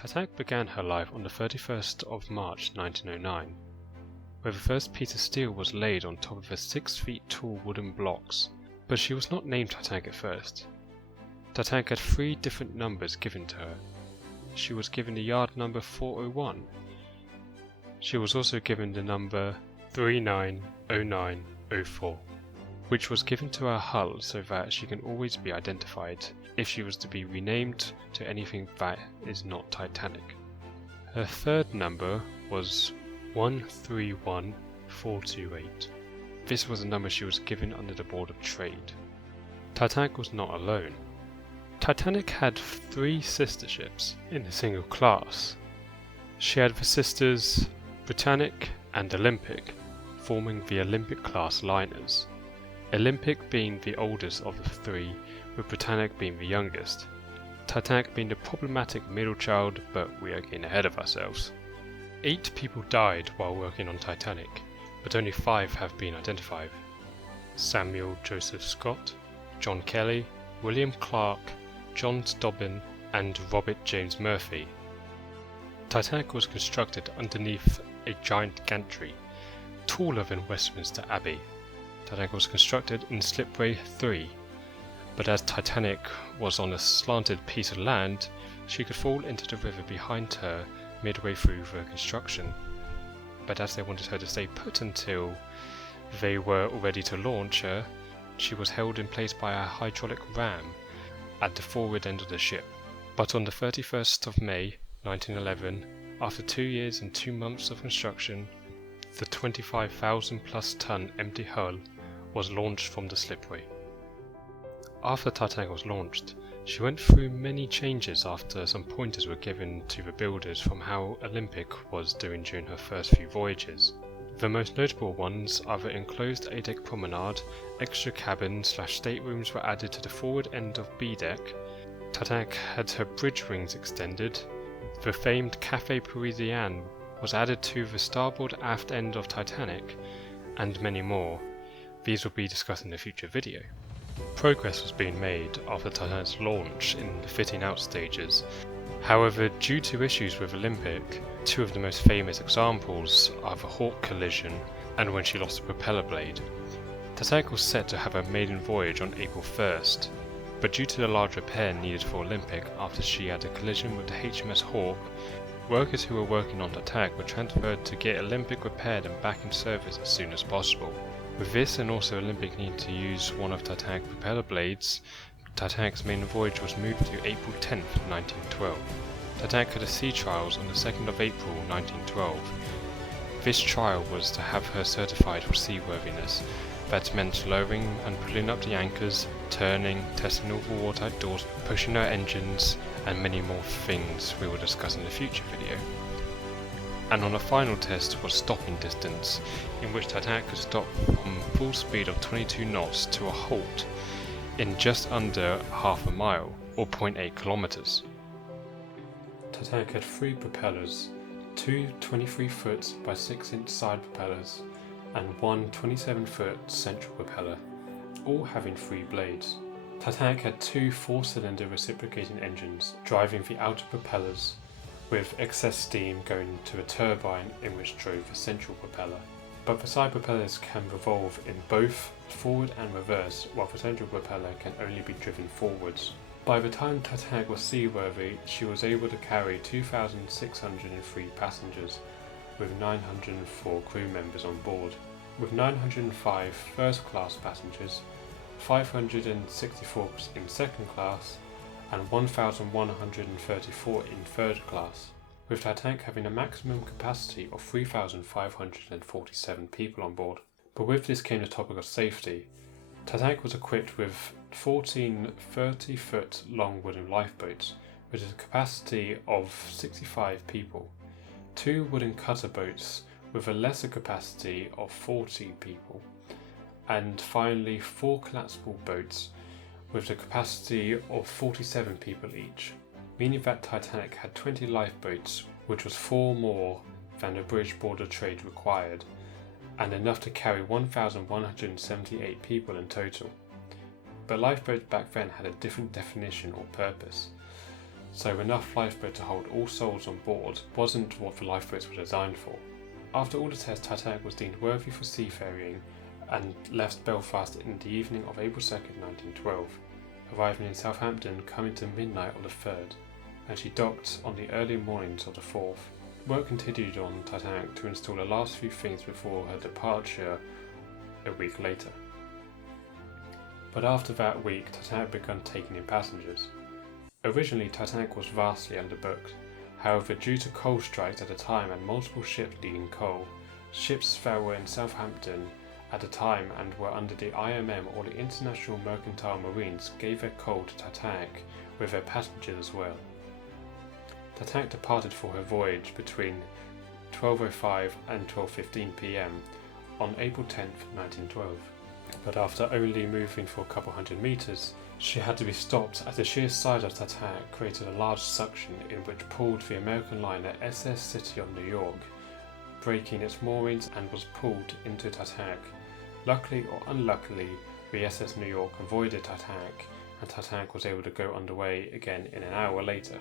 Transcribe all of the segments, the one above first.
Titanic began her life on the 31st of March 1909, where the first piece of steel was laid on top of the 6 feet tall wooden blocks, but she was not named Titanic at first. Titanic had 3 different numbers given to her. She was given the yard number 401. She was also given the number 390904, which was given to her hull so that she can always be identified if she was to be renamed to anything that is not Titanic. Her third number was 131428. This was a number she was given under the Board of Trade. Titanic was not alone. Titanic had 3 sister ships in a single class. She had the sisters Britannic and Olympic, forming the Olympic class liners. Olympic being the oldest of the 3, with Britannic being the youngest. Titanic being the problematic middle child, but we are getting ahead of ourselves. 8 people died while working on Titanic, but only 5 have been identified. Samuel Joseph Scott, John Kelly, William Clark, John Dobbin, and Robert James Murphy. Titanic was constructed underneath a giant gantry, taller than Westminster Abbey. Titanic was constructed in slipway 3, but as Titanic was on a slanted piece of land, she could fall into the river behind her midway through the construction. But as they wanted her to stay put until they were ready to launch her, she was held in place by a hydraulic ram at the forward end of the ship. But on the 31st of May 1911, after 2 years and 2 months of construction, the 25,000 plus ton empty hull was launched from the slipway. After Titanic was launched, she went through many changes after some pointers were given to the builders from how Olympic was doing during her first few voyages. The most notable ones are the enclosed A-deck promenade, extra cabin/staterooms were added to the forward end of B-deck, Titanic had her bridge wings extended, the famed Café Parisien was added to the starboard aft end of Titanic, and many more. These will be discussed in a future video. Progress was being made after Titanic's launch in the fitting out stages. However, due to issues with Olympic, 2 of the most famous examples are the Hawk collision and when she lost a propeller blade. Titanic was set to have a maiden voyage on April 1st, but due to the large repair needed for Olympic after she had a collision with the HMS Hawk, workers who were working on Titanic were transferred to get Olympic repaired and back in service as soon as possible. With this and also Olympic needing to use one of Titanic's propeller blades, Titanic's maiden voyage was moved to April 10th, 1912. Titanic had a sea trials on the 2nd of April 1912. This trial was to have her certified for seaworthiness. That meant lowering and pulling up the anchors, turning, testing all the watertight doors, pushing her engines, and many more things we will discuss in a future video. And on a final test was stopping distance, in which Titanic could stop from full speed of 22 knots to a halt in just under half a mile, or 0.8 kilometers. Titanic had 3 propellers, 2 23-foot by 6-inch side propellers, and 1 27-foot central propeller, all having 3 blades. Titanic had 2 4-cylinder reciprocating engines driving the outer propellers, with excess steam going to a turbine in which drove the central propeller. But the side propellers can revolve in both forward and reverse, while the central propeller can only be driven forwards. By the time Titanic was seaworthy, she was able to carry 2,603 passengers, with 904 crew members on board, with 905 first-class passengers, 564 in second class, and 1,134 in third class, with Titanic having a maximum capacity of 3,547 people on board. But with this came the topic of safety. Titanic was equipped with 14 30-foot long wooden lifeboats, with a capacity of 65 people, 2 wooden cutter boats with a lesser capacity of 40 people, and finally 4 collapsible boats with the capacity of 47 people each, meaning that Titanic had 20 lifeboats, which was 4 more than the British Board of Trade required, and enough to carry 1,178 people in total. But lifeboats back then had a different definition or purpose. so enough lifeboat to hold all souls on board wasn't what the lifeboats were designed for. After all the tests, Titanic was deemed worthy for seafaring and left Belfast in the evening of April 2nd, 1912, arriving in Southampton coming to midnight on the 3rd, and she docked on the early mornings of the 4th. Work continued on Titanic to install the last few things before her departure a week later. But after that week, Titanic began taking in passengers. Originally, Titanic was vastly underbooked. However, due to coal strikes at the time and multiple ships needing coal, ships that were in Southampton at the time and were under the IMM or the International Mercantile Marines gave their coal to Titanic with their passengers as well. Titanic departed for her voyage between 12:05 and 12:15 p.m. on April 10th, 1912. But after only moving for a couple hundred metres, she had to be stopped as the sheer side of Titanic created a large suction in which pulled the American liner SS City of New York, breaking its moorings, and was pulled into Titanic. Luckily or unluckily, the SS New York avoided Titanic, and Titanic was able to go underway again in an hour later.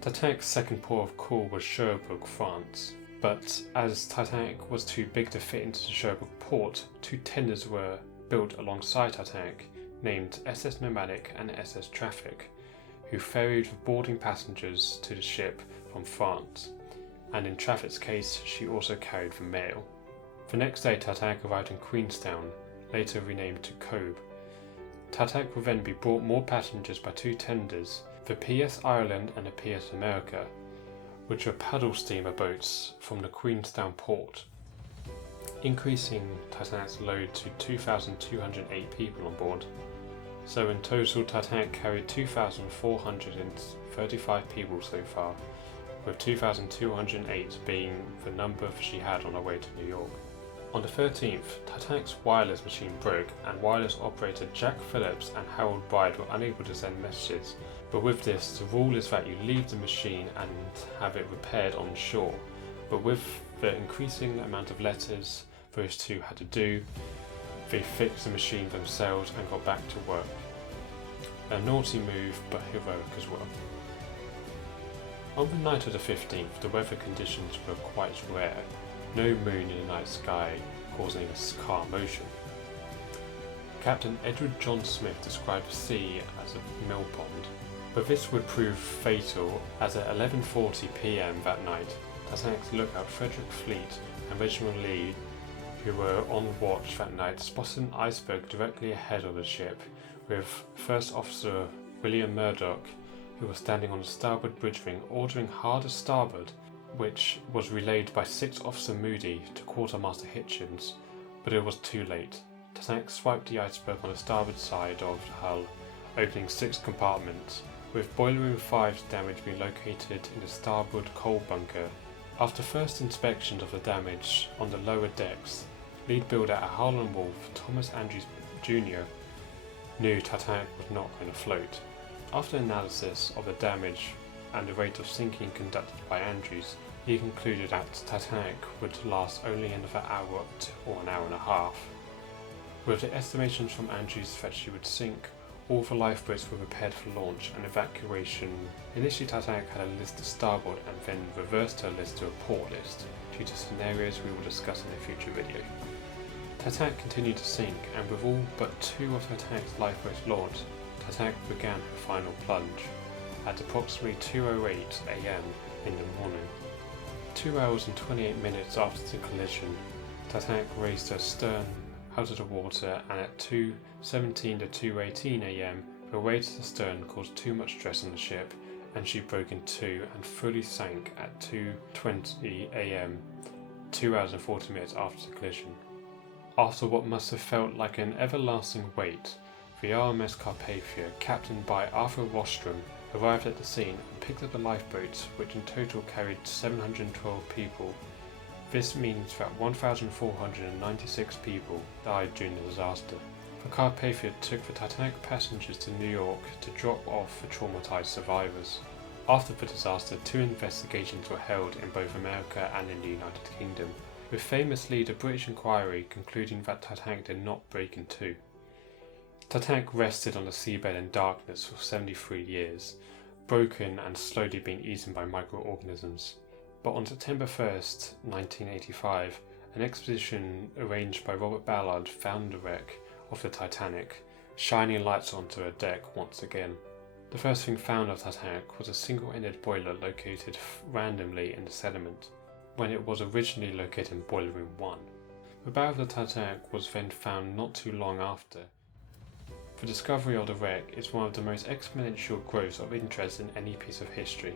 Titanic's second port of call was Cherbourg, France, but as Titanic was too big to fit into the Cherbourg port, two tenders were built alongside Titanic, named SS Nomadic and SS Traffic, who ferried boarding passengers to the ship from France, and in Traffic's case she also carried the mail. The next day Titanic arrived in Queenstown, later renamed to Cobh. Titanic would then be brought more passengers by two tenders, the PS Ireland and the PS America, which were paddle steamer boats from the Queenstown port, increasing Titanic's load to 2,208 people on board. So in total, Titanic carried 2,435 people so far, with 2,208 being the number she had on her way to New York. On the 13th, Titanic's wireless machine broke, and wireless operator Jack Phillips and Harold Bride were unable to send messages. But with this, the rule is that you leave the machine and have it repaired on shore. But with the increasing amount of letters those two had to do, they fixed the machine themselves and got back to work. A naughty move, but heroic as well. On the night of the 15th, the weather conditions were quite rare. No moon in the night sky, causing a calm motion. Captain Edward John Smith described the sea as a mill pond, but this would prove fatal as at 11:40 p.m. that night, Titanic's lookout Frederick Fleet and Reginald Lee, who were on watch that night, spotted an iceberg directly ahead of the ship, with First Officer William Murdoch, who was standing on the starboard bridge ring, ordering hard as starboard, which was relayed by 6th Officer Moody to Quartermaster Hitchens, but it was too late. Titanic swiped the iceberg on the starboard side of the hull, opening 6 compartments, with boiler room 5's damage being located in the starboard coal bunker. After first inspections of the damage on the lower decks, lead builder at Hull and Wolff, Thomas Andrews Jr., knew Titanic was not going to float. After analysis of the damage and the rate of sinking conducted by Andrews, he concluded that Titanic would last only another hour or an hour and a half. With the estimations from Andrews that she would sink, all the lifeboats were prepared for launch and evacuation. Initially, Titanic had a list to starboard and then reversed her list to a port list, due to scenarios we will discuss in a future video. Titanic continued to sink, and with all but 2 of Titanic's lifeboats launched, Titanic began her final plunge at approximately 2:08 a.m. in the morning. 2 hours and 28 minutes after the collision, Titanic raised her stern out of the water, and at 2:17 to 2:18 a.m. the weight of the stern caused too much stress on the ship, and she broke in two and fully sank at 2:20 a.m. 2 hours and 40 minutes after the collision. After what must have felt like an everlasting wait, the RMS Carpathia, captained by Arthur Rostrom, arrived at the scene and picked up the lifeboats, which in total carried 712 people. This means that 1,496 people died during the disaster. The Carpathia took the Titanic passengers to New York to drop off the traumatized survivors. After the disaster, 2 investigations were held in both America and in the United Kingdom, with famously the British inquiry concluding that Titanic did not break in two. Titanic rested on the seabed in darkness for 73 years, broken and slowly being eaten by microorganisms. But on September 1st, 1985, an expedition arranged by Robert Ballard found the wreck of the Titanic, shining lights onto her deck once again. The first thing found of Titanic was a single-ended boiler located randomly in the sediment, when it was originally located in Boiler Room 1. The bow of the Titanic was then found not too long after. The discovery of the wreck is one of the most exponential growths of interest in any piece of history.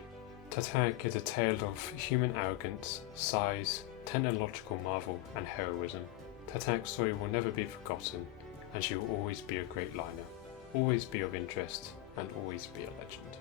Titanic is a tale of human arrogance, size, technological marvel, and heroism. Titanic's story will never be forgotten, and she will always be a great liner, always be of interest, and always be a legend.